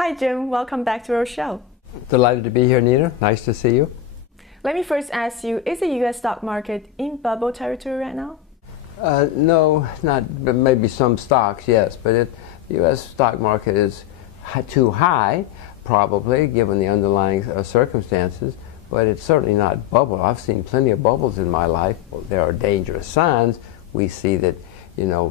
Hi Jim, welcome back to our show. Delighted to be here, Nina. Nice to see you. Let me first ask you, is the US stock market in bubble territory right now? No, not maybe some stocks, yes, but the U.S. stock market is too high, probably, given the underlying circumstances, but it's certainly not bubble. I've seen plenty of bubbles in my life. There are dangerous signs. We see that,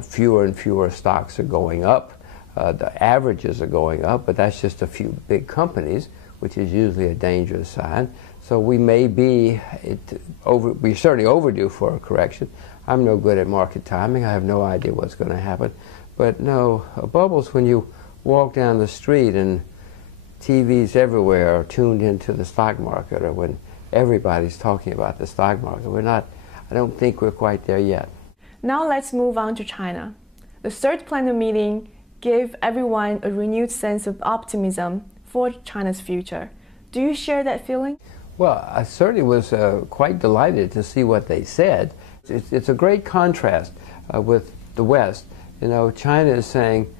fewer and fewer stocks are going up. The averages are going up, but that's just a few big companies, which is usually a dangerous sign. So we may be, we're certainly overdue for a correction. I'm no good at market timing. I have no idea what's going to happen. But no, bubbles when you walk down the street and TVs everywhere are tuned into the stock market, or when everybody's talking about the stock market. I don't think we're quite there yet. Now let's move on to China. The third plenary meeting gave everyone a renewed sense of optimism for China's future. Do you share that feeling? Well, I certainly was quite delighted to see what they said. It's a great contrast with the West. China is saying,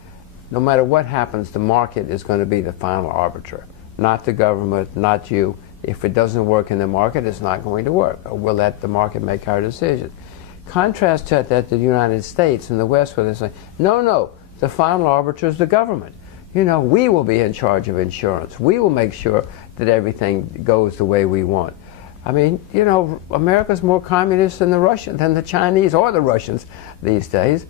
no matter what happens, the market is going to be the final arbiter, not the government, not you. If it doesn't work in the market, it's not going to work. We'll let the market make our decision. Contrast that to the United States and the West, where they're saying, no, the final arbiter is the government. We will be in charge of insurance. We will make sure that everything goes the way we want. I mean, America's more communist than the Chinese or the Russians these days.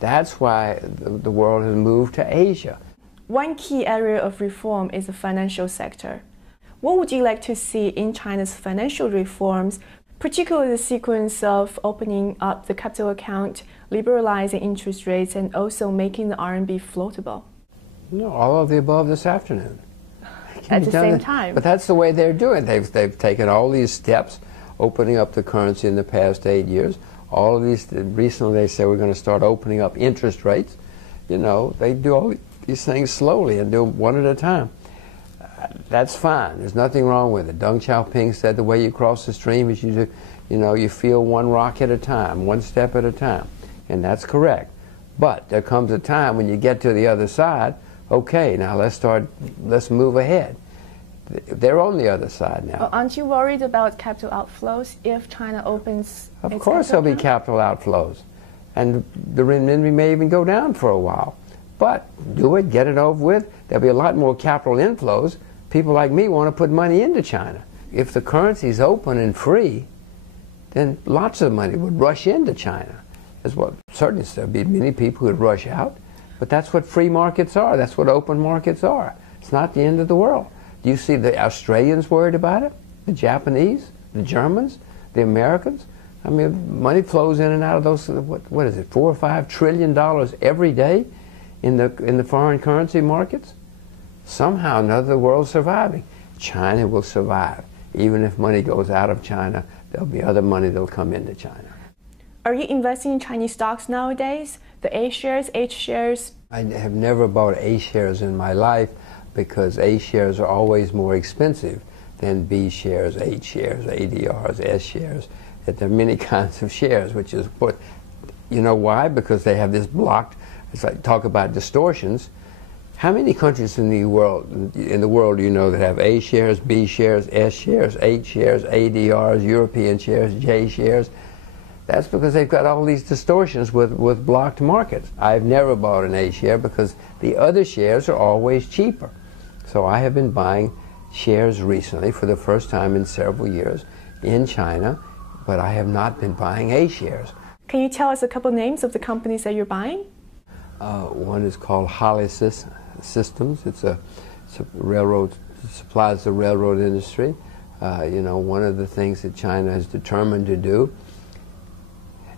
That's why the world has moved to Asia. One key area of reform is the financial sector. What would you like to see in China's financial reforms, particularly the sequence of opening up the capital account, liberalizing interest rates, and also making the RMB floatable? All of the above this afternoon. At the same time. But that's the way they're doing. They've taken all these steps, opening up the currency in the past 8 years. All of these, recently they said we're going to start opening up interest rates. They do all these things slowly and do them one at a time. That's fine. There's nothing wrong with it. Deng Xiaoping said the way you cross the stream is you feel one rock at a time, one step at a time. And that's correct. But there comes a time when you get to the other side, okay, now let's move ahead. They're on the other side now. Aren't you worried about capital outflows if China opens? Of course there'll be capital outflows. And the renminbi may even go down for a while. But do it, get it over with. There'll be a lot more capital inflows. People like me want to put money into China. If the currency's open and free, then lots of money would rush into China. Certainly there'll be many people who would rush out. But that's what free markets are. That's what open markets are. It's not the end of the world. Do you see the Australians worried about it? The Japanese? The Germans? The Americans? I mean, money flows in and out of those, what is it, $4 or $5 trillion every day in the foreign currency markets? Somehow or another, the world's surviving. China will survive. Even if money goes out of China, there'll be other money that'll come into China. Are you investing in Chinese stocks nowadays? The A shares, H shares? I have never bought A shares in my life because A shares are always more expensive than B shares, H shares, ADRs, S shares. There are many kinds of shares, which is what, why? Because they have this blocked, it's like talk about distortions. How many countries in the world do you know that have A shares, B shares, S shares, H shares, ADRs, European shares, J shares? That's because they've got all these distortions with blocked markets. I've never bought an A share because the other shares are always cheaper. So I have been buying shares recently for the first time in several years in China, but I have not been buying A shares. Can you tell us a couple names of the companies that you're buying? One is called Holly Systems. It's a railroad, supplies the railroad industry. One of the things that China is determined to do,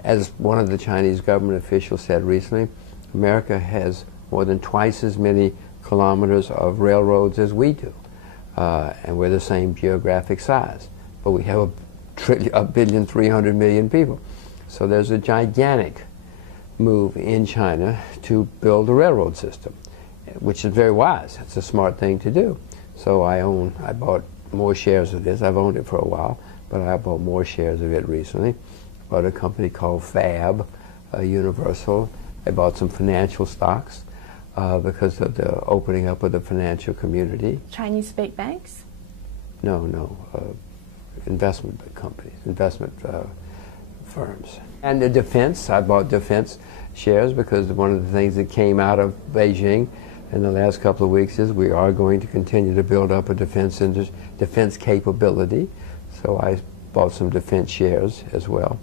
as one of the Chinese government officials said recently, America has more than twice as many kilometers of railroads as we do. And we're the same geographic size. But we have 1,300,000,000 people. So there's a gigantic move in China to build a railroad system, which is very wise. It's a smart thing to do. So I bought more shares of this. I've owned it for a while, but I bought more shares of it recently. Bought a company called Fab, Universal. I bought some financial stocks. because of the opening up of the financial community. Chinese big banks? No, investment companies, investment firms. And the defense, I bought defense shares because one of the things that came out of Beijing in the last couple of weeks is we are going to continue to build up a defense capability. So I bought some defense shares as well.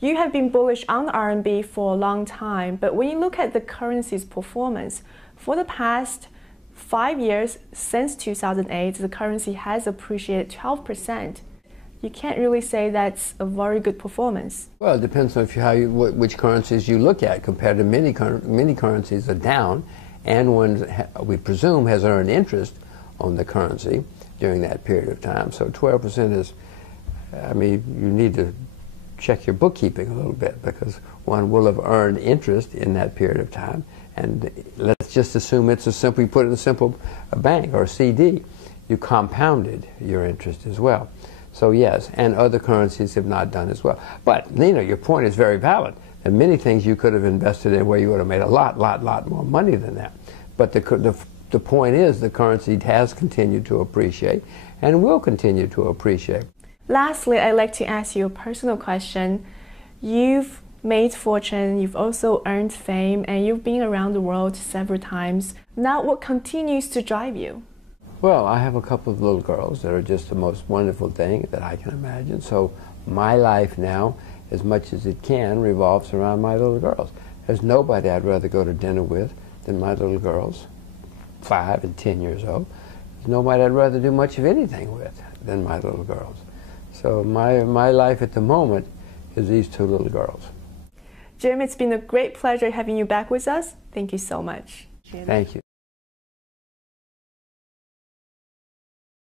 You have been bullish on the RMB for a long time, but when you look at the currency's performance, for the past 5 years, since 2008, the currency has appreciated 12%. You can't really say that's a very good performance. Well, it depends on which currencies you look at. Compared to many currencies are down, and one, we presume, has earned interest on the currency during that period of time. So 12% is, I mean, you need to check your bookkeeping a little bit, because one will have earned interest in that period of time. And let's just assume it's a simple, you put it in a simple bank or a CD, you compounded your interest as well. So yes, and other currencies have not done as well. But Nina, your point is very valid. There are many things you could have invested in where you would have made a lot more money than that. But the point is the currency has continued to appreciate and will continue to appreciate. Lastly, I'd like to ask you a personal question. You've made fortune, you've also earned fame, and you've been around the world several times. Now, what continues to drive you? Well, I have a couple of little girls that are just the most wonderful thing that I can imagine. So my life now, as much as it can, revolves around my little girls. There's nobody I'd rather go to dinner with than my little girls, 5 and 10 years old. There's nobody I'd rather do much of anything with than my little girls. So my life at the moment is these 2 little girls. Jim, it's been a great pleasure having you back with us. Thank you so much. Thank you.